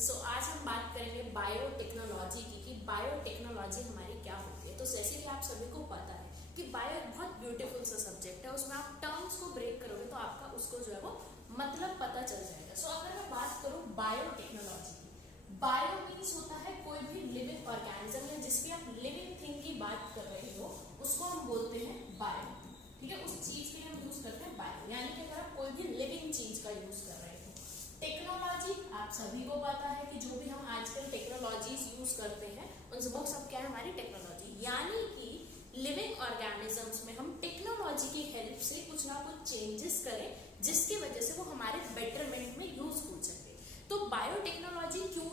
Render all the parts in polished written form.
Students, सो आज हम बात करेंगे बायोटेक्नोलॉजी की कि बायोटेक्नोलॉजी हमारी क्या होती है। तो जैसे कि आप सभी को पता है कि बायो एक बहुत ब्यूटीफुल सा सब्जेक्ट है, उसमें आप टर्म्स को ब्रेक करोगे तो आपका उसको जो है वो मतलब पता चल जाएगा। सो अगर मैं बात करूँ बायोटेक्नोलॉजी की, बायो मीन्स होता है कोई भी लिविंग ऑर्गेनिज्म या जिस भी आप लिविंग थिंग की बात कर रहे हो उसको हम बोलते हैं बायो। ठीक है, उस चीज के लिए हम यूज करते हैं बायो, यानी कि अगर आप कोई भी लिविंग चीज का यूज कर रहे हो। टेक्नोलॉजी आप सभी को पता है कि जो भी हम आजकल टेक्नोलॉजीज यूज करते हैं उन वो सब क्या है, हमारी टेक्नोलॉजी। यानी कि लिविंग ऑर्गेनिजम्स में हम टेक्नोलॉजी की हेल्प से कुछ ना कुछ चेंजेस करें जिसकी वजह से वो हमारे बेटरमेंट में यूज हो सके। तो बायोटेक्नोलॉजी क्यों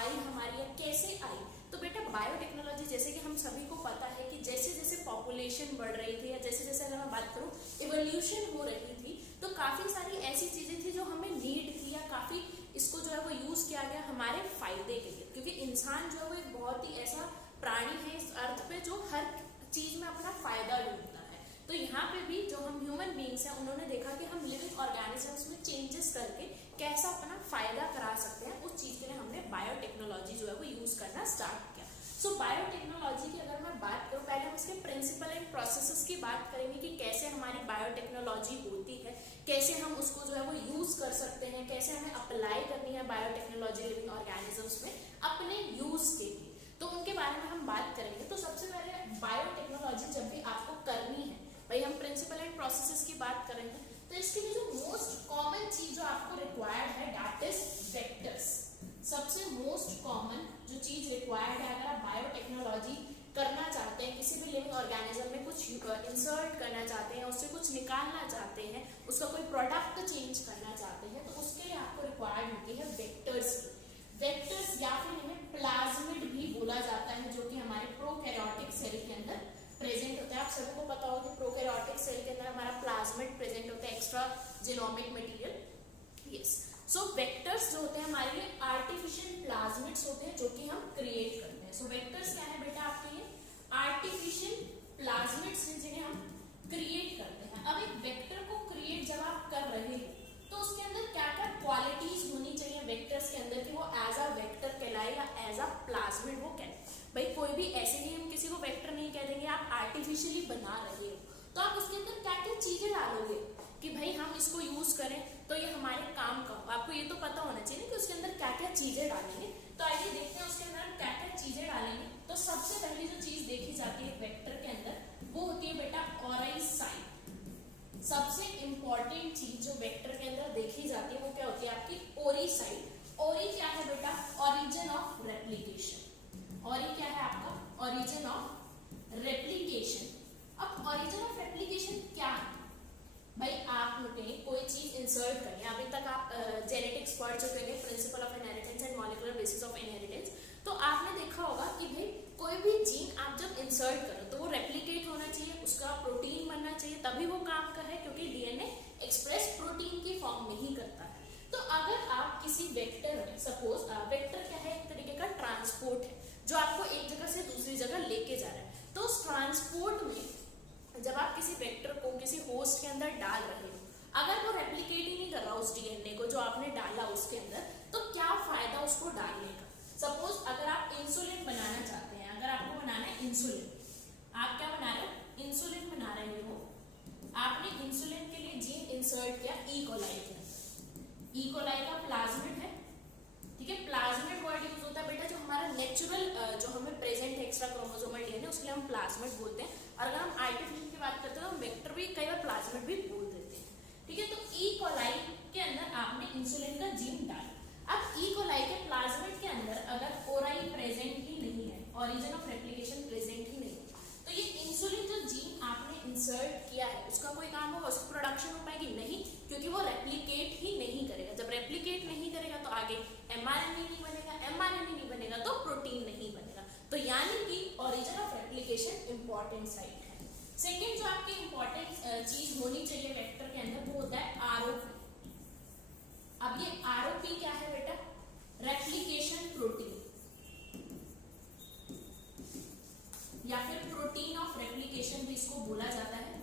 आई हमारी, या कैसे आई? तो बेटा बायोटेक्नोलॉजी जैसे कि हम सभी को पता है कि जैसे जैसे पॉपुलेशन बढ़ रही थी या जैसे जैसे अगर मैं बात करूं इवोल्यूशन हो रही थी, तो काफी सारी ऐसी चीजें थी जो हमें नीड थी या काफी इसको जो है वो यूज किया गया हमारे फायदे के लिए, क्योंकि इंसान जो है वो एक बहुत ही ऐसा प्राणी है इस अर्थ पे जो हर चीज में अपना फायदा ढूंढता है। तो यहाँ पे भी जो हम ह्यूमन बींग्स हैं उन्होंने देखा कि हम लिविंग ऑर्गेनिजम्स में चेंजेस करके कैसा अपना फायदा करा सकते हैं, उस चीज के लिए हमने बायोटेक्नोलॉजी जो है वो यूज करना स्टार्ट किया। सो बायोटेक्नोलॉजी की अगर मैं बात करूं, पहले हम इसके प्रिंसिपल एंड प्रोसेसेस की बात करेंगे कि कैसे हमारी बायोटेक्नोलॉजी होती है, कैसे हम उसको जो है वो यूज कर सकते हैं, कैसे हमें अप्लाई करनी है बायोटेक्नोलॉजी लिविंग ऑर्गेनिजम्स में अपने यूज के लिए, तो उनके बारे में हम बात करेंगे। तो सबसे पहले बायोटेक्नोलॉजी जब भी आपको करनी है, भाई हम प्रिंसिपल एंड प्रोसेसेस की बात करेंगे, तो इसके लिए जो मोस्ट कॉमन चीज जो आपको रिक्वायर्ड है दैट इज वेक्टर्स। सबसे मोस्ट कॉमन जो चीज रिक्वायर्ड है अगर आप बायोटेक्नोलॉजी करना चाहते हैं, किसी भी लिविंग ऑर्गेनिज्म में कुछ इंसर्ट करना चाहते हैं, उससे कुछ निकालना चाहते हैं, उसका कोई प्रोडक्ट चेंज करना चाहते हैं, तो उसके लिए आपको रिक्वायर्ड होती है वेक्टर्स। वेक्टर्स या फिर इन्हें प्लाज्मिड भी बोला जाता है, जो कि हमारे प्रोकैरियोटिक सेल के अंदर प्रेजेंट होता है। आप सभी को पता होगा कि प्रोकैरियोटिक सेल के अंदर हमारा प्लाज्मिड प्रेजेंट होता है, एक्स्ट्रा जीनोमिक मटेरियल। यस, सो वेक्टर्स जो होते हैं हमारे लिए आर्टिफिशियल प्लाज्मिड्स होते हैं जो कि हम क्रिएट करते हैं। सो वेक्टर्स क्या है बेटा आपके लिए? आर्टिफिशियल प्लाज्मिड्स हैं जिन्हें हम क्रिएट करते हैं। अब एक वेक्टर को क्रिएट जब आप कर रहे हो तो उसके अंदर क्या क्या क्वालिटीज होनी चाहिए वेक्टर्स के अंदर कि वो एज अ वेक्टर कहलाए या एज अ प्लाज्मिड वो कहलाए। भाई कोई भी ऐसे नहीं हम किसी को वेक्टर नहीं कह देंगे, आप आर्टिफिशियली बना रहे हो तो आप उसके अंदर क्या क्या चीजें डालोगे कि भाई हम इसको यूज करें तो ये हमारे काम का हो। आपको ये तो पता होना चाहिए कि उसके अंदर क्या क्या चीजें डालेंगे। तो आइए देखते हैं उसके अंदर हम क्या क्या चीजें डालेंगे। तो सबसे पहली जो चीज देखी जाती है वेक्टर के अंदर वो होती है बेटा ऑराइसाइट। सबसे इंपॉर्टेंट चीज जो वेक्टर के अंदर देखी जाती है वो क्या होती है आपकी ओरिसाइट। ओरी क्या है बेटा? Origin of replication. ओरी क्या है आपका? Origin of replication. अब ओरिजिन ऑफ रेप्लिकेशन क्या है? भाई आपने कोई चीज इंसर्ट करनी है, अभी तक आप जेनेटिक्स पढ़ चुके हैं, principle of inheritance and molecular basis of inheritance. तो आपने देखा होगा कि भाई कोई भी जीन आप जब इंसर्ट करो तो वो रेप्लिकेट होना चाहिए, उसका प्रोटीन बनना चाहिए, तभी वो काम का है, क्योंकि डीएनए एक्सप्रेस प्रोटीन की फॉर्म में ही करता है। तो अगर आप किसी वेक्टर में, सपोज वेक्टर क्या है? एक तरीके का ट्रांसपोर्ट है जो आपको एक जगह से दूसरी जगह लेके जा रहा है। तो उस ट्रांसपोर्ट में जब आप किसी वेक्टर को किसी होस्ट के अंदर डाल रहे हो, अगर वो रेप्लिकेट ही नहीं कर रहा उस डीएनए को जो आपने डाला उसके अंदर, तो क्या फायदा उसको डालने का? सपोज अगर आप इंसुलिन बनाना चाहते हैं, अगर आपको बनाना है इंसुलिन, आप क्या बना रहे हो? इंसुलिन बना रहे हो। आपने इंसुलिन के लिए जीन इंसर्ट किया ई कोलाई के अंदर। ई कोलाई का प्लाज्मिड है, ठीक है। प्लाज्मिड वर्ड यूज होता है बेटा जो हमारा नेचुरल जो हमें प्रेजेंट है एक्स्ट्रा क्रोमोसोमल डीएनए, उसके लिए हम प्लाज्मिड बोलते हैं। और अगर हम आर्टिफिशियल की बात करते हैं तो हम वेक्टर भी कई बार प्लाज्मिड भी बोल देते हैं, ठीक है। तो ई कोलाई के अंदर आपने इंसुलिन का जीन डाला। अब ई कोलाई के प्लाज्मिड के अंदर अगर ओराई प्रेजेंट ही नहीं है, ओरिजिन ऑफ रेप्लिकेशन प्रेजेंट ही नहीं है, तो ये इंसुलिन जो जीन आपने इंसर्ट किया है उसका कोई काम होगा? उसकी प्रोडक्शन हो पाएगी? नहीं, क्योंकि वो रेप्लिकेट ही नहीं करेगा। जब रेप्लिकेट नहीं करेगा तो आगे एमआरएनए नहीं बनेगा, एमआरएनए नहीं बनेगा तो प्रोटीन नहीं बनेगा। तो यानी कि origin of replication important site है। सेकेंड जो आपकी इंपॉर्टेंट चीज होनी चाहिए वेक्टर के अंदर वो होता है आरओपी। अब ये आरओपी क्या है बेटा? रेप्लिकेशन प्रोटीन या फिर प्रोटीन ऑफ रेप्लिकेशन भी इसको बोला जाता है,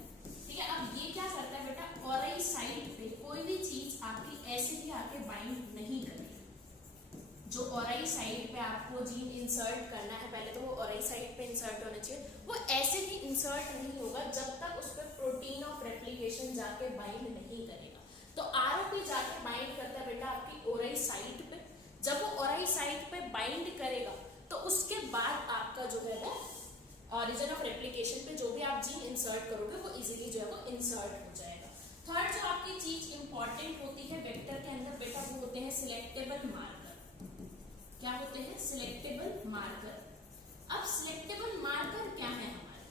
ठीक है। अब ये क्या करता है बेटा? ओराइसाइट पे कोई भी चीज आपकी ऐसे ही आके बाइंड नहीं करेगी। जो ओराई साइड पे आपको जीन इंसर्ट करना है, पहले तो वो ओराई साइड पे इंसर्ट होना चाहिए। वो ऐसे ही इंसर्ट नहीं होगा जब तक उस पर प्रोटीन ऑफ रेप्लिकेशन जाके बाइंड नहीं करेगा। तो आरओपी जाके बाइंड करता है बेटा आपकी ओराई साइट पे। जब वो ओराई साइट पे बाइंड करेगा तो उसके बाद आपका जो है वो रीजन ऑफ रेप्लिकेशन पे जो भी आप जीन इंसर्ट करोगे वो इजीली जो है वो इंसर्ट हो जाएगा। थर्ड जो आपकी चीज इंपॉर्टेंट होती है वेक्टर के अंदर बेटा वो होते हैं सिलेक्टेबल मार्कर। क्या होते हैं? Selectable marker. अब सिलेक्टेबल मार्कर क्या है हमारे?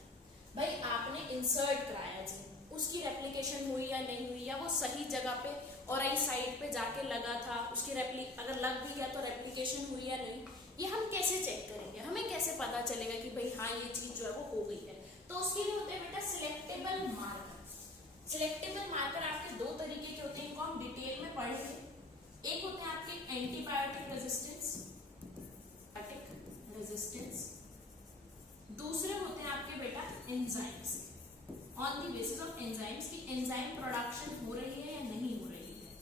भाई आपने इंसर्ट कराया जीन, उसकी रेप्लिकेशन हुई या नहीं हुई, या वो सही जगह पे और आई साइड पे जाके लगा था, उसकी अगर लग भी गया तो रेप्लिकेशन हुई या नहीं, ये हम कैसे चेक करेंगे? हमें कैसे पता चलेगा कि भाई हाँ ये चीज जो है वो हो गई है? तो उसके लिए होते हैं बेटा सिलेक्टेबल मार्कर। सिलेक्टेबल मार्कर आपके दो तरीके के होते हैं, इनको हम डिटेल में पढ़ेंगे। एक होते हैं आपके एंटीबायोटिक रेजिस्टेंस, दूसरे होते हैं आपके बेटा enzymes. On the basis of enzymes की एंजाइम प्रोडक्शन हो रही है या नहीं हो रही है।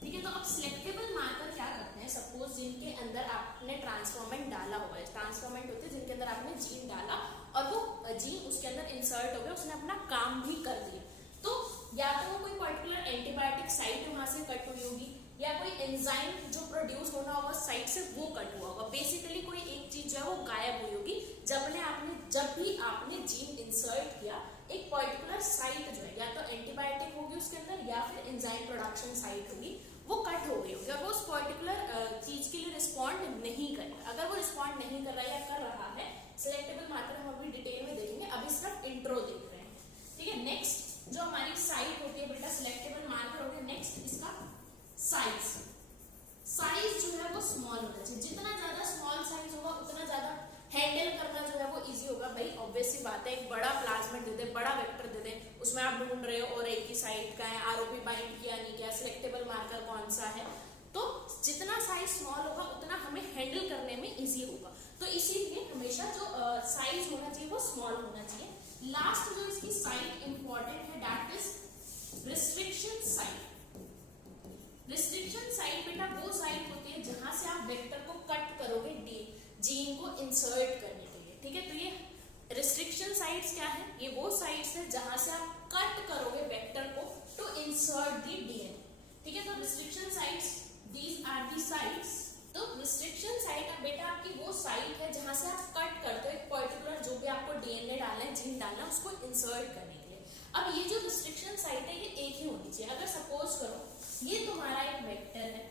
ठीक है, तो अब सिलेक्टेबल मार्कर क्या करते हैं? सपोज जिनके अंदर आपने ट्रांसफॉर्मेंट डाला हुआ है, ट्रांसफॉर्मेंट होते हैं जिनके अंदर आपने जीन डाला और वो जीन उसके अंदर इंसर्ट हो गया, उसने अपना काम भी कर दिया, तो या तो वो कोई पर्टिकुलर एंटीबायोटिक साइट वहां से कट हुई होगी, या कोई एंजाइम जो प्रोड्यूस होना होगा साइट से वो कट हुआ होगा। बेसिकली कोई एक चीज जो है वो गायब हुई होगी जब भी आपने जीन इंसर्ट किया। एक पर्टिकुलर साइट जो है या तो एंटीबायोटिक होगी उसके अंदर या फिर एंजाइम प्रोडक्शन साइट होगी, वो कट हो गई होगी और वो उस पर्टिकुलर चीज के लिए रिस्पॉन्ड नहीं करेगा। अगर वो रिस्पॉन्ड नहीं कर रहा है या कर रहा है, सिलेक्टेबल मार्कर हम अभी डिटेल में देखेंगे, अभी सिर्फ इंट्रो देख रहे हैं। ठीक है, नेक्स्ट जो हमारी साइट होती है बेटा सिलेक्टेबल मार्कर होती है, नेक्स्ट इसका साइज जो है वो स्मॉल होना चाहिए। जितना ज्यादा स्मॉल साइज होगा उतना ज्यादा हैंडल करना जो है वो इजी होगा। भाई ऑब्वियस सी बात है, एक बड़ा प्लाज्मिड दे दे, बड़ा वेक्टर दे दे, उसमें आप ढूंढ रहे हो और एक ही साइड का है, आरओपी बाइंड किया नहीं किया, सिलेक्टेबल मार्कर कौन सा है, तो जितना साइज स्मॉल होगा उतना हमें हैंडल करने में इजी होगा। तो इसीलिए हमेशा जो साइज होना चाहिए वो स्मॉल होना चाहिए। लास्ट जो इसकी साइट इंपॉर्टेंट है that is restriction site. Restriction site बेटा वो साइट होती है जहां से आप वेक्टर को कट करोगे जीन को इंसर्ट करने के लिए। ठीक है, तो ये रिस्ट्रिक्शन साइट्स क्या है? ये वो साइट्स है जहां से आप कट करोगे वेक्टर को टू इंसर्ट द डीएनए। ठीक है, तो restriction sites these are the sites. तो रिस्ट्रिक्शन साइट बेटा आपकी वो साइट है जहां से आप कट करते हो एक पर्टिकुलर जो भी आपको डीएनए डालना है, जीन डालना है, उसको इंसर्ट करने के लिए। अब ये जो रिस्ट्रिक्शन साइट है ये एक ही होनी चाहिए। अगर सपोज करो ये तुम्हारा एक वेक्टर है,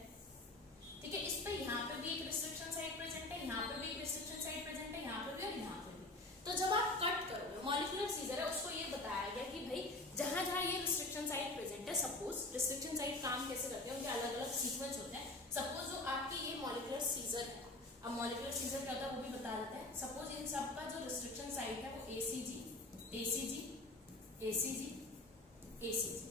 ठीक है, इस पे यहाँ पे भी एक रिस्ट्रिक्शन साइट प्रेजेंट है, यहाँ पे भी एक रिस्ट्रिक्शन साइट प्रेजेंट है, यहाँ पे भी और यहाँ पे भी। तो जब आप कट करोगे, मॉलिक्यूलर सीजर है, उसको ये बताया गया कि भाई जहां जहां ये रिस्ट्रिक्शन साइट प्रेजेंट है, सपोज रिस्ट्रिक्शन साइट काम कैसे करते हैं, उनके अलग अलग सीक्वेंस होते हैं। सपोज जो आपकी ये मॉलिक्यूलर सीजर है, अब मॉलिक्यूलर सीजर क्या होता है वो भी बता देते हैं। सपोज इन सबका जो रिस्ट्रिक्शन साइट है वो एसीजी एसीजी एसीजी एसीजी।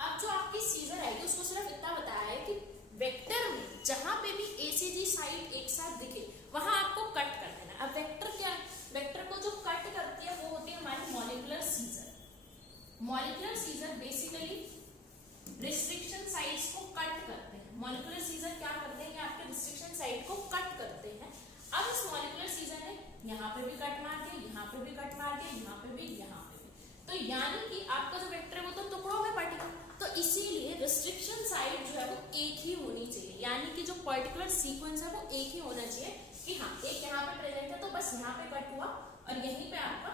अब जो आपकी सीजर आएगी उसको सिर्फ इतना बताया है कि वेक्टर में जहां पे भी एसीजी साइट एक साथ दिखे वहां आपको कट कर देना। अब वेक्टर क्या, वेक्टर को जो कट करती है वो होती है हमारी molecular scissor. Molecular scissor basically restriction sites को कट करते हैं। मॉलिक्यूलर सीजर क्या करते हैं कि आपके रिस्ट्रिक्शन साइट को कट करते हैं। अब इस मॉलिक्यूलर सीजर ने यहाँ पे भी कट मार दिया, यहाँ पे भी कट मार दिया, यहाँ पे भी, यहाँ पे भी, तो यानी कि आपका जो वेक्टर है वो तो टुकड़ों में बटेगा। तो इसीलिए रिस्ट्रिक्शन साइट जो है वो एक ही होनी चाहिए, यानी कि जो पर्टिकुलर सीक्वेंस है वो एक ही होना चाहिए कि हाँ एक यहाँ पे प्रेजेंट है तो बस यहाँ पे कट हुआ और यहीं पे आपका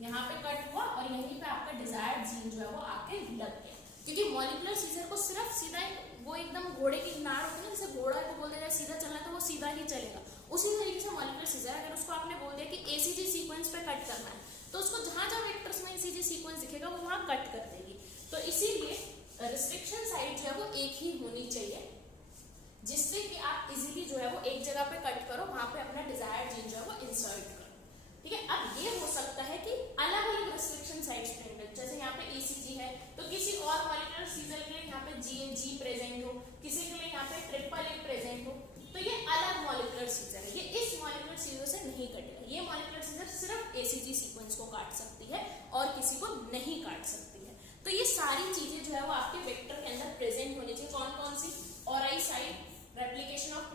यहाँ पे कट हुआ और यहीं पे आपका डिजायर्ड जीन जो है वो आके लग गया। क्योंकि मॉलिक्यूलर सीजर को सिर्फ सीधा वो एकदम घोड़े की नार होती है ना, जैसे घोड़ा को बोल दिया सीधा चलना है तो वो सीधा ही चलेगा, उसी तरीके से मॉलिक्यूलर सीजर अगर उसको आपने बोल दिया कि एसीजी सीक्वेंस पे कट करना है तो उसको जहां जहां वेक्टर्स में एसीजी सीक्वेंस दिखेगा वो वहां कट कर देगी। तो इसीलिए रिस्ट्रिक्शन साइट जो है वो एक ही होनी चाहिए, जिससे कि आप इजीली जो है वो एक जगह पे कट करो, वहां पे अपना डिजायर्ड जीन जो है वो इंसर्ट करो। ठीक है, अब ये हो सकता है कि अलग अलग रिस्ट्रिक्शन साइट्स प्रेजेंट, जैसे यहाँ पे एसीजी है तो किसी और मॉलिक्यूलर सीजर के लिए यहाँ पे जीएनजी प्रेजेंट हो, किसी के लिए यहाँ पे ट्रिपल ए प्रेजेंट हो, तो ये अलग मॉलिक्यूलर सीजर है, ये इस मॉलिक्यूलर सीजर से नहीं कटेगा। ये मॉलिक्यूलर सीजर सिर्फ एसीजी सीक्वेंस को काट सकती है और किसी को नहीं काट सकती है। तो ये सारी चीजें जो है वो आपके वेक्टर के अंदर प्रेजेंट होनी चाहिए। कौन कौन सी? ओराई साइट, रेप्लिकेशन ऑफ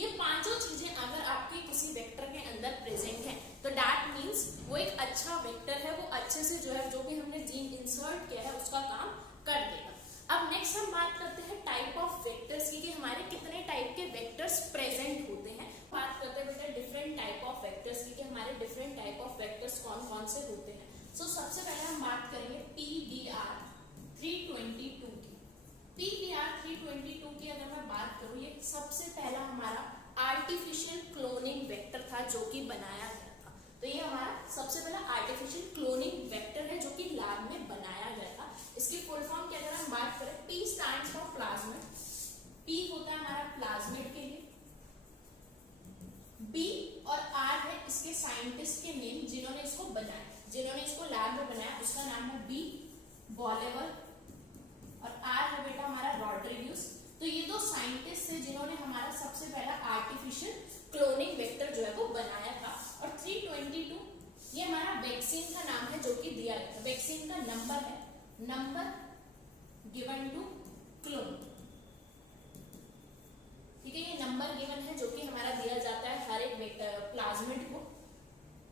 ये पांचों चीजें अगर आपके किसी वेक्टर के अंदर प्रेजेंट है तो दैट मीन्स वो एक अच्छा वेक्टर है, वो अच्छे से जो है जो भी हमने जीन इंसर्ट किया है उसका काम कर देगा। अब नेक्स्ट हम बात करते हैं टाइप ऑफ वेक्टर्स की, कि हमारे कितने टाइप के वेक्टर्स प्रेजेंट होते हैं। बात करते हैं बेटा डिफरेंट टाइप ऑफ वेक्टर्स की, कि हमारे डिफरेंट टाइप ऑफ वेक्टर्स कौन कौन से होते हैं। सो सबसे पहले हम बात करेंगे PBR 322 की। PBR 322 की अगर मैं बात करूं, ये सबसे पहला हमारा आर्टिफिशियल क्लोनिंग वेक्टर था जो कि बनाया गया था। तो ये हमारा सबसे पहला आर्टिफिशियल क्लोनिंग वेक्टर है जो कि लैब में बनाया गया था। इसकी फुल फॉर्म की अगर हम बात करें, P stands for plasmid. P होता है हमारा प्लाज्मिड के लिए, B और R है इसके साइंटिस्ट के नेम जिन्होंने इसको बनाया, जिन्होंने इसको लैब में बनाया, उसका नाम है B बॉलेवर और R है बेटा हमारा रॉड्रिग्यूस। तो ये दो साइंटिस्ट है जिन्होंने हमारा सबसे पहला आर्टिफिशियल क्लोनिंग वेक्टर जो है वो बनाया था। और 322 ये हमारा वैक्सीन का नाम है जो कि दिया गया था, वैक्सीन का नंबर है, नंबर गिवन टू क्लोन, ठीक है, ये नंबर गिवन है जो कि हमारा दिया जाता है हर एक प्लाज्मिड को।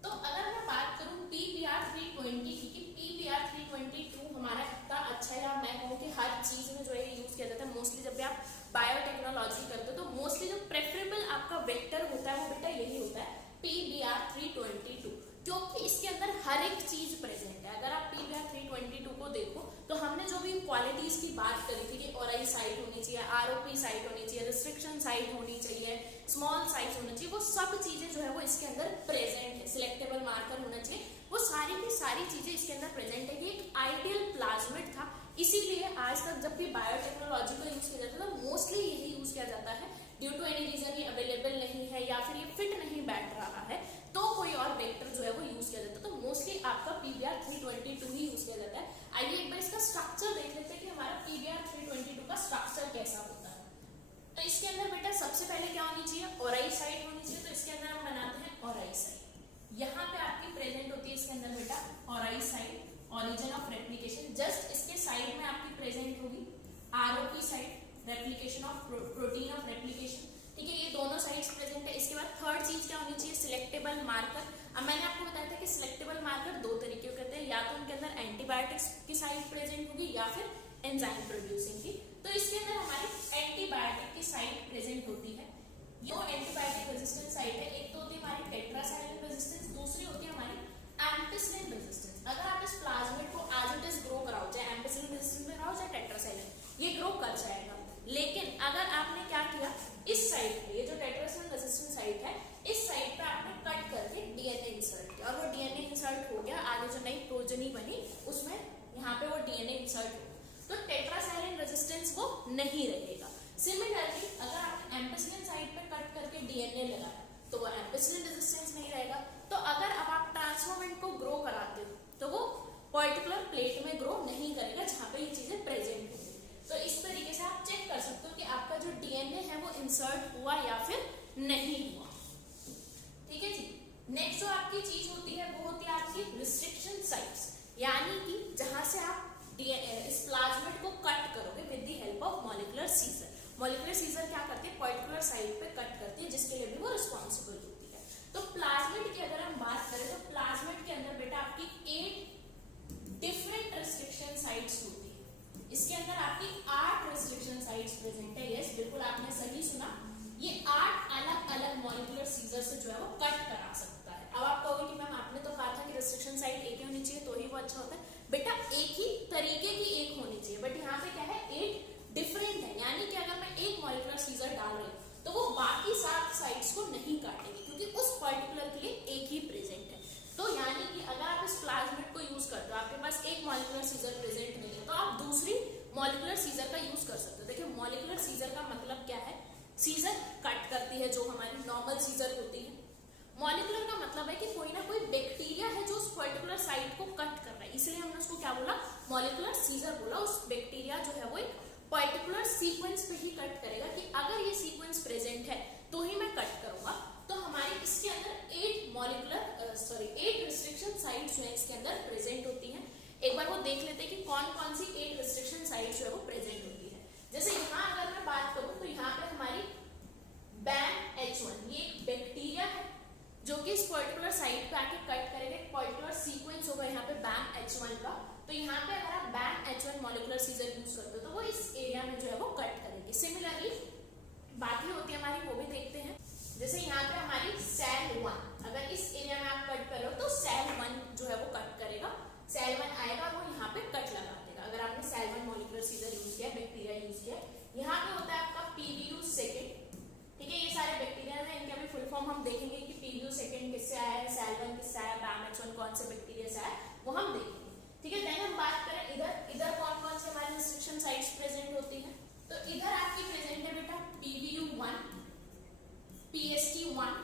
तो अगर मैं बात करूं PBR 320 की, PBR 322 हमारा इतना अच्छा है, या मैं कहूँ कि हर चीज में जो है यूज किया जाता है। मोस्टली जब भी आप बायोटेक्नोलॉजी करते हो तो मोस्टली जो प्रेफरेबल आपका वेक्टर होता है वो बेटा यही होता है PBR 322, क्योंकि इसके अंदर हर एक चीज प्रेजेंट है। अगर आप PBR 322 को देखो तो हमने जो भी क्वालिटीज की बात करी थी कि ओराई साइट होनी चाहिए, ROP साइट होनी चाहिए, रिस्ट्रिक्शन साइट होनी चाहिए, स्मॉल साइज होना चाहिए, वो सब चीजें जो है वो इसके अंदर प्रेजेंट है। सिलेक्टेबल मार्कर होना चाहिए, वो सारी की सारी चीजें इसके अंदर प्रेजेंट है। ये एक आइडियल प्लाज्मिड था, इसीलिए आज तक जब भी बायोटेक्नोलॉजी का यूज किया जाता है तो मोस्टली यही यूज किया जाता है। ड्यू टू एनी रीजन ये अवेलेबल नहीं है या फिर ये फिट नहीं बैठ रहा है तो कोई और वेक्टर जो है वो यूज किया जाता है। तो मोस्टली आपका PBR 322 ही यूज किया जाता है। आइए एक बार इसका स्ट्रक्चर देख लेते हैं कि हमारा PBR 322 का स्ट्रक्चर कैसा होता है। तो इसके अंदर बेटा सबसे पहले क्या होनी चाहिए, ओराई साइट होनी चाहिए। तो इसके अंदर हम बनाते हैं ओराई साइट, यहाँ पे आपकी प्रेजेंट होती है इसके अंदर बेटा ori site, origin of replication. Just इसके साइड में आपकी प्रेजेंट होगी ROP site, replication of protein of replication, ठीक है, ये दोनों साइड्स प्रेजेंट है। इसके बाद थर्ड चीज क्या होनी चाहिए, सिलेक्टेबल मार्कर। अब मैंने आपको बताया था कि सिलेक्टेबल मार्कर दो तरीके के होते हैं, या तो उनके अंदर एंटीबायोटिक्स की साइट प्रेजेंट होगी या फिर एंजाइम प्रोड्यूसिंग की। तो इसके अंदर हमारी एंटीबायोटिक की साइट प्रेजेंट होती है। ये एंटीबायोटिक रेजिस्टेंस साइट है, एक तो होती है हमारी टेट्रासाइक्लिन रेजिस्टेंस, दूसरी होती है हमारी एम्पिसिलिन रेजिस्टेंस। अगर आप इस प्लाज्मिड को एज इट इज ग्रो कराओ, चाहे एम्पिसिलिन रेजिस्टेंस में कराओ चाहे टेट्रासाइक्लिन, ये ग्रो कर जाएगा। लेकिन अगर आपने क्या किया, इस साइड पे ये जो टेट्रासाइक्लिन रेजिस्टेंस साइट है, इस साइड पे आपने कट करके DNA इंसर्ट किया और वो DNA इंसर्ट हो गया, आगे जो नई प्रोजनी बनी उसमें यहाँ पे वो DNA इंसर्ट हो, तो टेट्रासाइक्लिन रेजिस्टेंस वो नहीं रहेगा। सिमिलरली अगर आपने एम्पिसिलिन साइड पे कट करके DNA लगाया तो वो एम्पिसिलिन रेजिस्टेंस नहीं रहेगा। तो अगर अब आप ट्रांसफॉर्मेंट को ग्रो कराते हो तो वो पर्टिकुलर प्लेट में ग्रो नहीं करेगा जहाँ पे ये चीजें प्रेजेंट होंगी। तो इस तरीके से आप चेक कर सकते हो कि आपका जो DNA है वो इंसर्ट हुआ या फिर नहीं हुआ, ठीक है जी। नेक्स्ट जो आपकी चीज होती है वो होती है आपकी रिस्ट्रिक्शन साइट्स, यानी कि जहां से आप इस प्लाज्मिड को कट करोगे with the help of molecular scissor. Molecular scissor क्या करती है, पर्टिकुलर साइट पे कट करती है, जिसके लिए भी वो रिस्पॉन्सिबल होती है। तो प्लाज्मिड की अगर हम बात करें तो प्लाज्मिड के अंदर बेटा आपकी 8 डिफरेंट रिस्ट्रिक्शन साइट्स होती है। इसके अंदर आपकी 8 रिस्ट्रिक्शन साइट्स प्रेजेंट है। यस बिल्कुल आपने सही सुना, ये 8 अलग अलग मॉलिक्यूलर सीजर से जो है वो कट करा सकता है। अब आप कहोगे कि मैम आपने तो कहा था कि रिस्ट्रिक्शन साइट एक ही होनी चाहिए तो ही वो अच्छा होता है। बेटा एक ही तरीके की एक होनी चाहिए, बट यहाँ पे क्या है 8 डिफरेंट है, यानी कि अगर मैं एक मॉलिक्यूलर सीजर डाल रही हूँ तो वो बाकी 7 साइट्स को नहीं काटेगी क्योंकि उस पर्टिकुलर के लिए एक ही प्रेजेंट है। तो यानी कि अगर आप इस प्लाज्मिड को यूज करते हो, आपके पास एक मॉलिक्यूलर सीजर प्रेजेंट नहीं है तो आप दूसरी मॉलिक्यूलर सीजर का यूज कर सकते हो। देखिए मॉलिक्यूलर सीजर का मतलब क्या है, सीजर कट करती है जो हमारी नॉर्मल सीजर होती है। मॉलिक्यूलर का मतलब है कि कोई ना कोई बैक्टीरिया है जो उस पर्टिकुलर साइट को कट कर रहा है, इसलिए हमने उसको क्या बोला, मॉलिक्यूलर सीजर बोला। उस बैक्टीरिया जो है वो एक पर्टिकुलर सीक्वेंस पे ही कट करेगा कि अगर ये सीक्वेंस प्रेजेंट है तो ही मैं कट करूंगा। तो हमारे इसके अंदर 8 रिस्ट्रिक्शन साइट्स जो है इसके अंदर प्रेजेंट होती हैं। एक बार वो देख लेते हैं कि कौन कौन सी 8 रिस्ट्रिक्शन साइट्स जो है वो प्रेजेंट होती है। जैसे यहाँ अगर मैं बात करूं तो यहाँ पे हमारी बैन इधर आपकी प्रेजेंट है बेटा PVU1, PST1,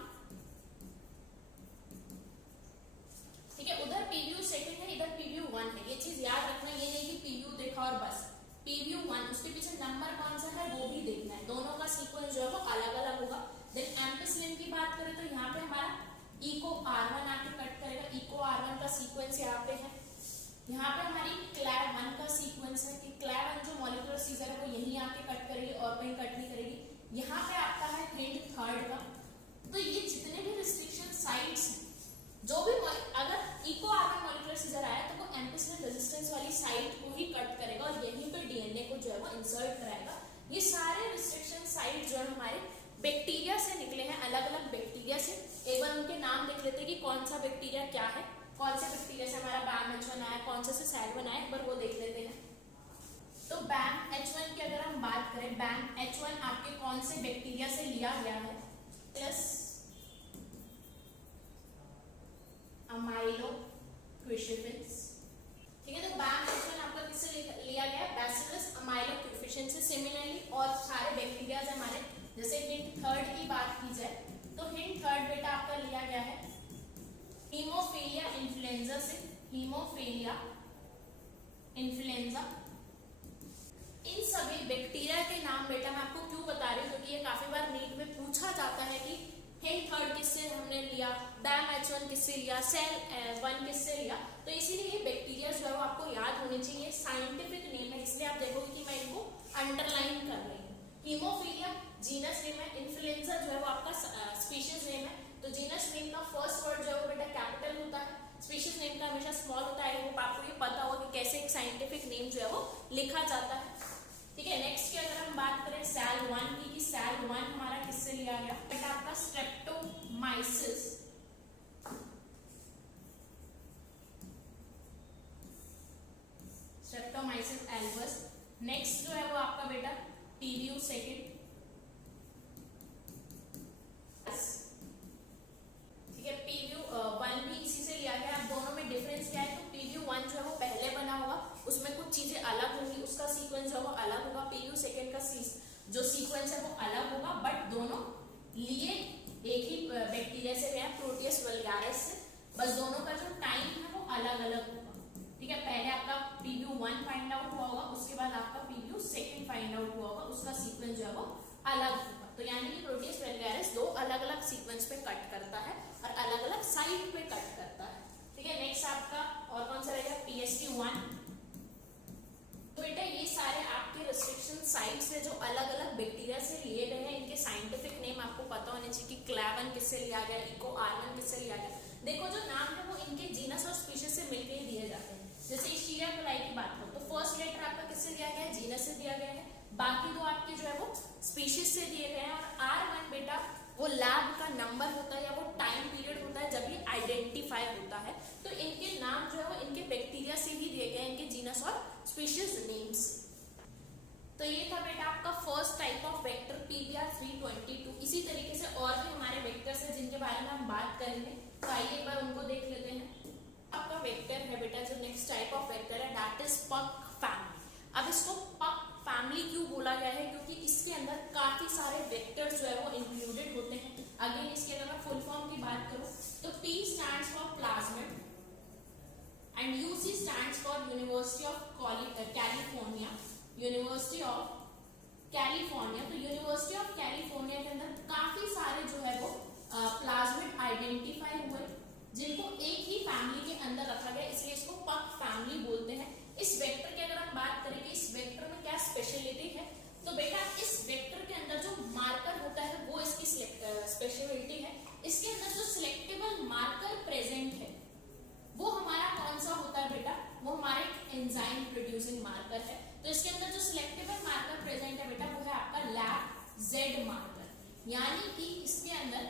ठीक है, उधर PVU सेकंड है, इधर PVU1 है। ये चीज याद रखना, ये नहीं कि PVU देखा और बस। PVU1 उसके पीछे नंबर कौन सा है वो भी देखना है, दोनों का सीक्वेंस जो है वो अलग अलग होगा। देन एम्पिसिलिन की बात करें तो यहाँ पे हमारा इको R1 आके कट करेगा, इको R1 का सीक्वेंस यहाँ पे है। यहाँ पे हमारी CLAV1 का सीक्वेंस है कि CLAV1 जो मॉलिक्यूलर सीजर है वो यहीं आके कट करेगी और कहीं कट नहीं करेगी। यहाँ पे आपका है हिंट थर्ड का। तो ये जितने भी रिस्ट्रिक्शन साइट्स हैं, जो भी अगर इको R1 मॉलिक्यूलर सीजर आया तो वो एम्पिसिलिन रेजिस्टेंस वाली साइट को ही कट करेगा और यहीं पे डीएनए को जो है वो इंसर्ट कराएगा। ये सारे रिस्ट्रिक्शन साइट जो है हमारे बैक्टीरिया से निकले हैं, अलग अलग बैक्टीरिया से। एक बार उनके नाम देख लेते हैं कि कौन सा बैक्टीरिया क्या है, कौन से बैक्टीरिया से हमारा BAM-H1 आया, कौन सा से SAD1 आया, एक बार वो देख लेते हैं। तो BAM-H1 की अगर हम बात करें, BAM-H1 आपके कौन से बैक्टीरिया से लिया गया है? प्लस अमाइलो क्विशिफिन्स, ठीक है। तो BAM-H1 आपका किससे लिया गया है? बैसिलस अमाइलो क्विशिफिन्स से। सिमिलरली और सारे बैक्टीरिया हमारे, जैसे हिंट थर्ड की बात की जाए तो हिंट थर्ड बेटा आपका लिया गया है हीमोफीलिया इन्फ्लुएंजा से। Haemophilia influenza. इन सभी बैक्टीरिया के नाम बेटा मैं आपको क्यों बता रही हूँ, क्योंकि ये काफी बार नीट में पूछा जाता है कि हिंट थर्ड किससे हमने लिया, BAM-H1 किससे लिया, SEL1 किससे लिया। तो इसीलिए ये बैक्टीरिया जो है वो आपको याद होने चाहिए, साइंटिफिक नेम है, इसलिए आप देखोगे कि मैं इनको अंडरलाइन कर रही हूँ। हीमोफीलिया जीनस नेम है, इन्फ्लुएंजा जो है वो आपका स्पीशीज नेम है। तो जीनस नेम का फर्स्ट वर्ड जो है वो बेटा कैपिटल होता है, स्पीशीज नेम का हमेशा स्मॉल होता है। वो आपको ये पता होगा कि कैसे एक साइंटिफिक नेम जो है वो लिखा जाता है, ठीक है। नेक्स्ट की अगर हम बात करें SAL1 की, कि SAL1 हमारा किससे लिया गया बेटा? आपका स्ट्रेप्टोमाइसिस, स्ट्रेप्टोमाइसिस एल्बस। नेक्स्ट जो है वो आपका बेटा PVU सेकंड, ठीक है। PVU1 भी इसी से लिया गया। अब दोनों में डिफरेंस क्या है? तो PVU1 जो है वो पहले बना होगा, उसमें कुछ चीजें अलग होंगी, उसका सीक्वेंस जो है वो अलग होगा। PVU सेकंड का जो सीक्वेंस है वो अलग होगा, बट दोनों लिए एक ही बैक्टीरिया से गया, प्रोटियस वल्गारिस से, बस दोनों का जो टाइम है वो अलग अलग होगा, ठीक है। पहले आपका PVU1 फाइंड आउट हुआ होगा, उसके बाद आपका PVU सेकंड फाइंड आउट हुआ होगा, उसका सीक्वेंस जो है वो अलग होगा। तो यानी कि प्रोटियस वल्गारिस दो अलग अलग सीक्वेंस पे कट करता है और अलग अलग साइट पे कट करता है, ठीक है। नेक्स्ट आपका और कौन सा रहेगा? PST1। तो बेटा ये सारे आपके रिस्ट्रिक्शन साइट्स है जो अलग अलग बैक्टीरिया से लिए गए हैं। इनके साइंटिफिक नेम आपको पता होने चाहिए कि CLAV1 किससे लिया गया, इको R1 किससे लिया गया। देखो जो नाम है वो इनके जीनस और स्पीशीज से मिलकर ही दिए जाते हैं। जैसे इस्टीरिया कोलाई की बात करो तो फर्स्ट लेटर आपका किससे दिया गया है? जीनस से दिया गया है, बाकी दो आपके जो है वो स्पीशीज से दिए गए हैं। और R1 बेटा वो लैब का नंबर होता है या वो टाइम पीरियड होता है जब ये आइडेंटिफाई होता है। तो इनके नाम जो है वो इनके बैक्टीरिया से ही दिए गए, इनके जीनस और स्पीशीज नेम्स। तो ये था बेटा आपका first type of vector PBr322। इसी तरीके से और भी हमारे वेक्टर्स हैं जिनके बारे में हम बात करेंगे, तो आइए एक बार उनको देख लेते हैं। आपका वेक्टर है बेटा जो नेक्स्ट टाइप ऑफ वेक्टर है दैट इज पक फैमिली। अब इसको पक फैमिली क्यों बोला गया है? क्योंकि इसके अंदर काफी सारे वेक्टर्स जो है वो इंक्लूडेड होते हैं। अगेन इसकी अगर मैं फुल फॉर्म की बात करूं तो P stands for plasmid and UC stands for university of California. University of California, तो यूनिवर्सिटी ऑफ कैलिफोर्निया के अंदर काफी सारे जो है वो प्लाज्मिड आइडेंटिफाई हुए जिनको एक ही फैमिली के अंदर रखा गया, इसलिए इसको पक फैमिली बोलते हैं। इस वेक्टर की अगर हम बात करें कि इस वेक्टर में क्या स्पेशलिटी है, तो बेटा इस वेक्टर के अंदर जो मार्कर होता है वो इसकी स्पेशलिटी है। इसके अंदर जो सिलेक्टेबल मार्कर प्रेजेंट है वो हमारा कौन सा होता है बेटा? वो हमारे एंजाइम प्रोड्यूसिंग मार्कर है। तो इसके अंदर जो सिलेक्टेबल मार्कर प्रेजेंट है बेटा वो है आपका LAC-Z मार्कर, यानी कि इसके अंदर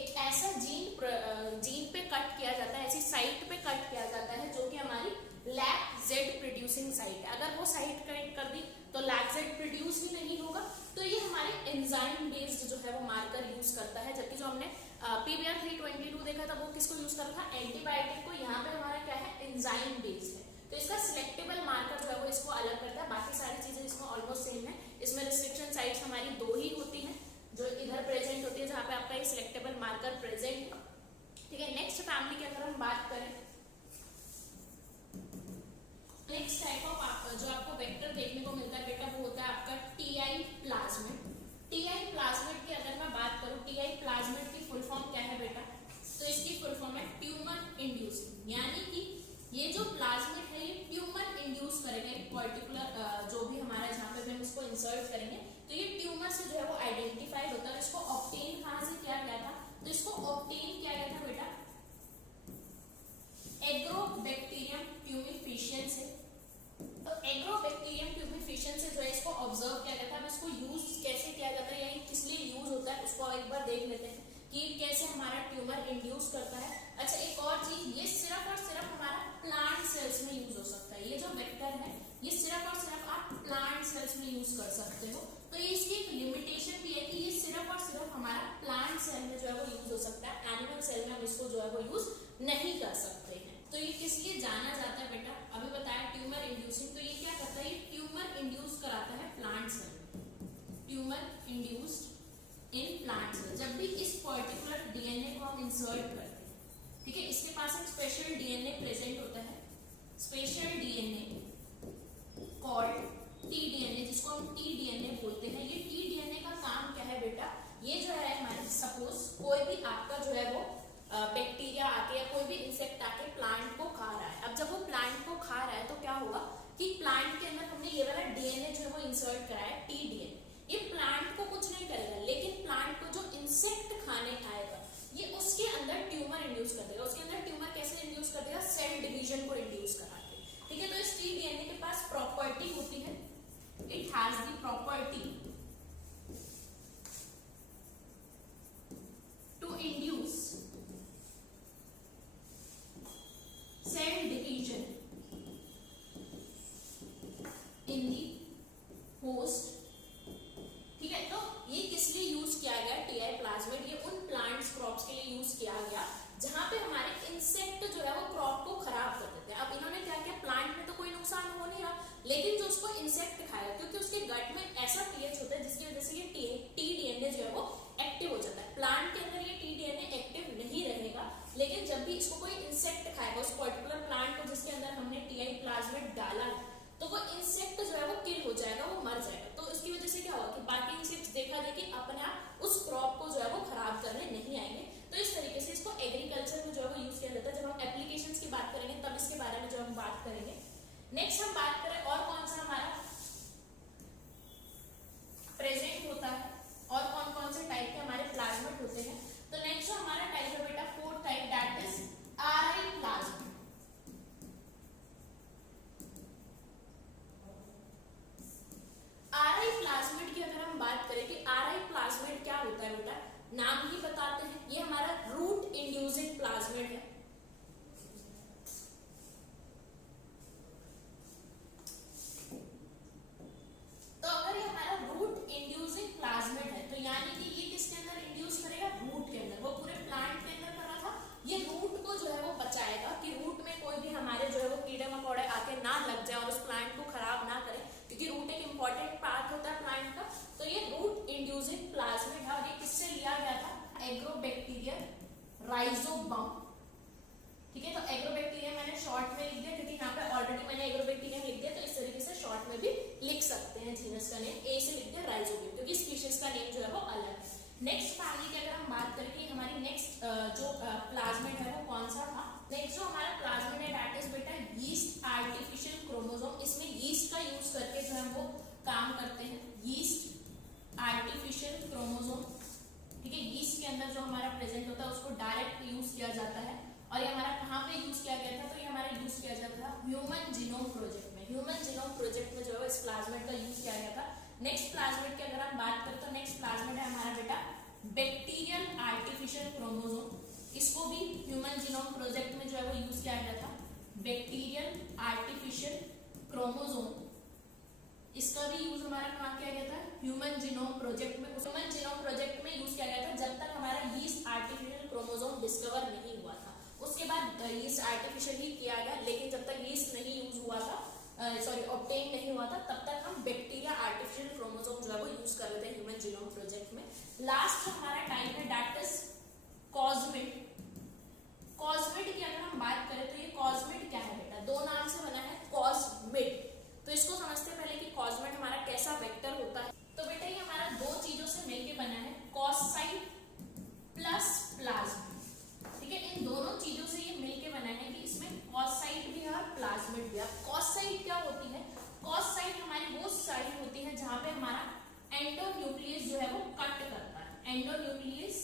एक ऐसा जीन पे कट किया जाता है, ऐसी साइट पे कट किया जाता है जो कि हमारी LAC-Z प्रोड्यूसिंग साइट है। अगर वो साइट कट कर दी तो LAC-Z प्रोड्यूस ही नहीं होगा। तो ये हमारे एंजाइम बेस्ड जो है वो मार्कर यूज करता है। जबकि जो हमने PBr322 देखा था वो किसको यूज कर रहा था? एंटीबायोटिक को। यहाँ पे हमारा क्या है? एंजाइम बेस्ड है। तो इसका सिलेक्टेबल मार्कर जो है वो इसको अलग करता है, बाकी सारी चीजें इसमें ऑलमोस्ट सेम है। इसमें रिस्ट्रिक्शन फैमिली की अगर हम बात करें, नेक्स्ट टाइप ऑफ जो आपको वेक्टर देखने को मिलता है बेटा वो होता है आपका टीआई प्लाज्मिड। टीआई प्लाज्मिड की अगर मैं बात करूं, टीआई प्लाज्मिड की फुल फॉर्म क्या है बेटा, तो इसकी फुल फॉर्म है ट्यूमर इंड्यूसिंग, यानी कि ये जो प्लाज्मिड है ये ट्यूमर इंड्यूस करेगा एक पर्टिकुलर जो भी हमारा जहाँ पे हम इसको इंसर्ट करेंगे तो ये ट्यूमर से जो है वो आइडेंटिफाइड होता है। इसको ऑब्टेन कहाँ से किया गया था, तो इसको ऑब्टेन किया गया था बेटा एग्रोबैक्टीरियम ट्यूमिफिशियन से। तो एग्रोबैक्टीरियम ट्यूमिफिशियन से जो है इसको ऑब्जर्व किया गया था। अब इसको यूज कैसे किया जाता है या किस लिए यूज होता है उसको एक बार देख लेते हैं कि कैसे हमारा ट्यूमर इंड्यूस करता है। अच्छा एक और चीज, ये सिर्फ और सिर्फ हमारा प्लांट सेल्स में यूज हो सकता है। ये जो वेक्टर है ये सिर्फ और सिर्फ आप प्लांट सेल्स में यूज कर सकते हो। तो ये इसकी एक लिमिटेशन भी है कि ये सिर्फ और सिर्फ हमारा प्लांट सेल में जो है वो यूज हो सकता है, एनिमल सेल में हम इसको जो है वो यूज नहीं कर सकते हैं। तो ये किस लिए जाना जाता है बेटा, अभी बताया ट्यूमर इंड्यूसिंग। तो ये क्या करता है, ये ट्यूमर इंड्यूस कराता है प्लांट सेल में, tumour induced in plant cell. जब भी इस पर्टिकुलर डीएनए को हम इंसर्ट करते हैं, ठीक है, इसके पास एक स्पेशल डीएनए प्रेजेंट होता है, स्पेशल डीएनए कॉल्ड टीडीएनए, जिसको हम टीडीएनए बोलते हैं। ये टीडीएनए का काम क्या है बेटा, ये जो है हमारे सपोज कोई भी आपका जो है वो बैक्टीरिया आके या कोई भी इंसेक्ट आके प्लांट को खा रहा है। अब जब वो प्लांट को खा रहा है तो क्या होगा कि प्लांट के अंदर हमने ये वाला डीएनए जो है वो इंसर्ट करा है टीडीएनए। ये प्लांट को कुछ नहीं करेगा, लेकिन प्लांट को जो इंसेक्ट खाने आएगा ये उसके अंदर ट्यूमर इंड्यूस कर देगा। उसके अंदर ट्यूमर कैसे इंड्यूस कर देगा, सेल डिवीजन को इंड्यूस करा के, ठीक है। तो इस टीडीएनए के पास प्रॉपर्टी होती है, it has the property to induce cell division in the host, ठीक है। तो ये किस लिए यूज किया गया टीआई प्लाज्मिड, ये उन प्लांट्स क्रॉप्स के लिए यूज किया गया जहां पे हमारे इंसेक्ट जो है वो क्रॉप को खराब कर देते हैं। अब इन्होंने क्या किया, प्लांट में तो कोई नुकसान हो नहीं रहा, लेकिन जो उसको इंसेक्ट खाएगा, क्योंकि उसके गट में ऐसा पीएच होता है जिसकी वजह से ये टीडीएनए जो है वो एक्टिव हो जाता है। प्लांट के अंदर ये टीडीएनए एक्टिव नहीं रहेगा, लेकिन जब भी इसको कोई इंसेक्ट खाएगा उस पर्टिकुलर प्लांट को जिसके अंदर हमने टीआई प्लाज्मिड डाला है, तो वो इंसेक्ट जो है वो किल हो जाएगा, वो मर जाएगा। तो इसकी वजह से क्या होगा कि बाकी इंसेक्ट्स देखा देखी अपना उस क्रॉप को जो है वो खराब करने नहीं आएंगे। तो इस तरीके से इसको एग्रीकल्चर में जो है वो यूज किया जाता है। जब हम एप्लीकेशंस की बात करेंगे तब इसके बारे में जो हम बात करेंगे। नेक्स्ट हम बात करें और कौन सा हमारा प्रेजेंट होता है और कौन कौन से टाइप के हमारे प्लाज्मिड होते हैं। तो नेक्स्ट जो हमारा टाइप है बेटा fourth type, that is RI plasmid. RI plasmid की अगर हम बात करें कि आरआई प्लाज्मिड क्या होता है बेटा, नाम ही बताते हैं, ये हमारा रूट इंड्यूसिंग प्लाज्मिड है। तो अगर ये हमारा रूट इंड्यूसिंग प्लाज्मिड है तो यानी कि ये किसके अंदर इंड्यूस करेगा, रूट के अंदर। वो पूरे प्लांट के अंदर कर रहा था, ये रूट को जो है वो बचाएगा कि रूट में कोई भी हमारे जो है वो कीड़े मकोड़े आके ना लग जाए और उस प्लांट को खराब ना करे, क्योंकि रूट एक इंपॉर्टेंट पार्ट होता है प्लांट का। तो ये रूट इंड्यूसिंग प्लाज्मिड है और ये किससे लिया गया था, एग्रोबैक्टीरियम राइजोबम, ठीक है। तो एग्रोबैक्टीरियम मैंने शॉर्ट में लिख दिया क्योंकि यहाँ पे ऑलरेडी मैंने एग्रोबैक्टीरियम लिख दिया, तो इस तरीके से शॉर्ट में भी लिख सकते हैं। जीनस का नेम ए से लिख दिया राइजोबियम, क्योंकि स्पीशीज का नेम जो है वो अलग है। नेक्स्ट फैमिली की अगर हम बात करें कि हमारी नेक्स्ट जो प्लाज्मिड है वो कौन सा था, नेक्स्ट जो हमारा प्लाज्मिड है दैट इज बेटा यीस्ट आर्टिफिशियल क्रोमोसोम। इसमें यीस्ट का यूज करके जो है वो काम करते हैं, यीस्ट आर्टिफिशियल क्रोमोसोम, ठीक है। यीस्ट के अंदर जो हमारा प्रेजेंट होता है उसको डायरेक्ट यूज किया जाता है। और ये हमारा कहाँ पे यूज किया गया था, तो ये हमारा यूज किया जाता था ह्यूमन जीनोम प्रोजेक्ट में। ह्यूमन जीनोम प्रोजेक्ट में जो है इस प्लाज्मिड का यूज किया गया था। नेक्स्ट प्लाज्मिड की अगर हम बात करें तो नेक्स्ट प्लाज्मिड है हमारा बेटा बैक्टीरियल आर्टिफिशियल क्रोमोसोम। इसको भी ह्यूमन जीनोम प्रोजेक्ट में जो है वो यूज किया गया था, बैक्टीरियल आर्टिफिशियल क्रोमोसोम। इसका भी यूज हमारा कहाँ किया गया था, ह्यूमन जीनोम प्रोजेक्ट में। ह्यूमन जीनोम प्रोजेक्ट में यूज किया गया था जब तक हमारा यीस्ट आर्टिफिशियल क्रोमोसोम डिस्कवर नहीं हुआ था। उसके बाद यीस्ट आर्टिफिशियल ही किया गया, लेकिन जब तक यीस्ट नहीं यूज हुआ था, ऑब्टेन नहीं हुआ था, तब तक हम बैक्टीरिया आर्टिफिशियल क्रोमोसोम जो है वो यूज कर लेते हैं ह्यूमन जीनोम प्रोजेक्ट में। लास्ट हमारा टाइम है दैट इज कॉस्मिड। कॉस्मिड की अगर हम बात करें तो ये कॉस्मिड क्या है बेटा, दो नाम से बना है कॉस्मिड। तो इसको समझते हैं पहले कि कॉस्मिड हमारा कैसा वेक्टर होता है। तो बेटा ये हमारा दो चीजों से मिलके बना है, कॉसाइड प्लस प्लाज्मिड। ठीक है, इन दोनों चीजों से ये मिलके बना है कि इसमें कॉसाइड भी है और प्लाज्मिड भी है। कॉसाइड क्या होती है, कॉसाइड हमारी वो साइड होती है जहां पे हमारा एंडोन्यूक्लियस जो है वो कट करता है। एंडोन्यूक्लियस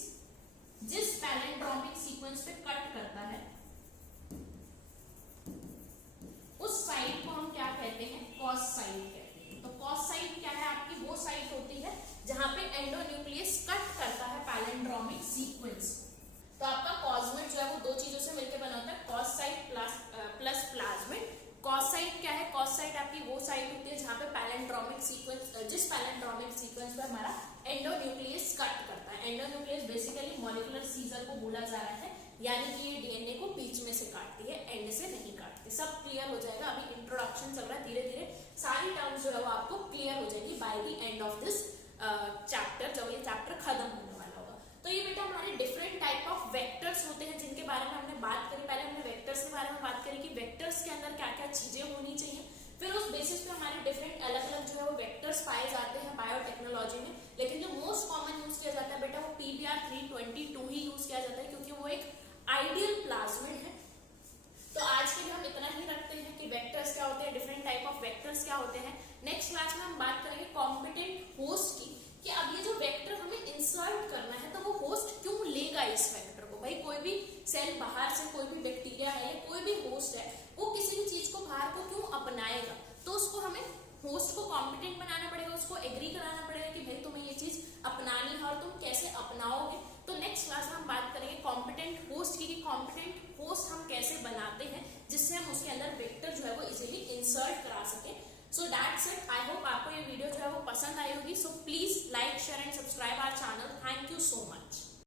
जिस पैलेंड्रोमिक सीक्वेंस पे कट करता है उस साइड को हम क्या कहते हैं, कॉस साइड कहते हैं। तो कॉस साइड क्या है, आपकी वो साइड होती है जहां पे एंडोन्यूक्लियस कट करता है पैलेंड्रोमिक सीक्वेंस। तो आपका कॉस्मिड जो है वो दो चीजों से मिलकर बना होता है, cos side plus plasmid. Cos side क्या है, कॉस साइड आपकी वो साइड होती है जहां पे पैलेंड्रोमिक सीक्वेंस, जिस पैलेंड्रोमिक सीक्वेंस पे हमारा एंडोन्यूक्लियस कट करता है। एंडोन्यूक्लियस बेसिकली मॉलिक्यूलर सीजर को बोला जा रहा है, यानी कि ये डीएनए को बीच में से काटती है, एंड से नहीं काटती। सब क्लियर हो जाएगा, अभी इंट्रोडक्शन चल रहा है, धीरे धीरे सारी टर्म्स जो है वो आपको क्लियर हो जाएगी by the end of this chapter, जब ये चैप्टर खत्म होने वाला होगा। तो ये बेटा हमारे डिफरेंट टाइप ऑफ वेक्टर्स होते हैं जिनके बारे में हमने बात करी। पहले हमने वेक्टर्स के बारे में बात करी कि वेक्टर्स के अंदर क्या क्या चीजें होनी चाहिए, फिर उस बेसिस पे हमारे डिफरेंट अलग अलग जो है वो वेक्टर्स पाए जाते हैं बायोटेक्नोलॉजी में। लेकिन जो मोस्ट कॉमन यूज किया जाता है बेटा वो PBr 322 ही यूज किया जाता है, क्योंकि वो एक आइडियल प्लाज्मिड है। तो आज के लिए हम इतना ही रखते हैं कि वेक्टर्स क्या होते हैं, डिफरेंट टाइप ऑफ वेक्टर्स क्या होते हैं। नेक्स्ट क्लास में हम बात करेंगे कॉम्पिटेंट होस्ट की, कि अब ये जो वेक्टर हमें इंसर्ट करना है तो वो होस्ट क्यों लेगा इस वेक्टर को। भाई कोई भी सेल बाहर से, कोई भी बैक्टीरिया है, कोई भी होस्ट है, वो किसी भी चीज को बाहर को क्यों अपनाएगा, तो उसको हमें होस्ट को कॉम्पिटेंट बनाना पड़ेगा, उसको एग्री कराना पड़ेगा कि भाई तुम्हें ये चीज अपनानी है और तुम कैसे अपनाओगे। तो नेक्स्ट क्लास में हम बात करेंगे कॉम्पिटेंट होस्ट की, कि कॉम्पिटेंट होस्ट हम कैसे बनाते हैं जिससे हम उसके अंदर वेक्टर जो है वो इजीली इंसर्ट करा सके। So that's it. I hope आपको ये वीडियो जो है वो पसंद आई होगी। So please like, share and subscribe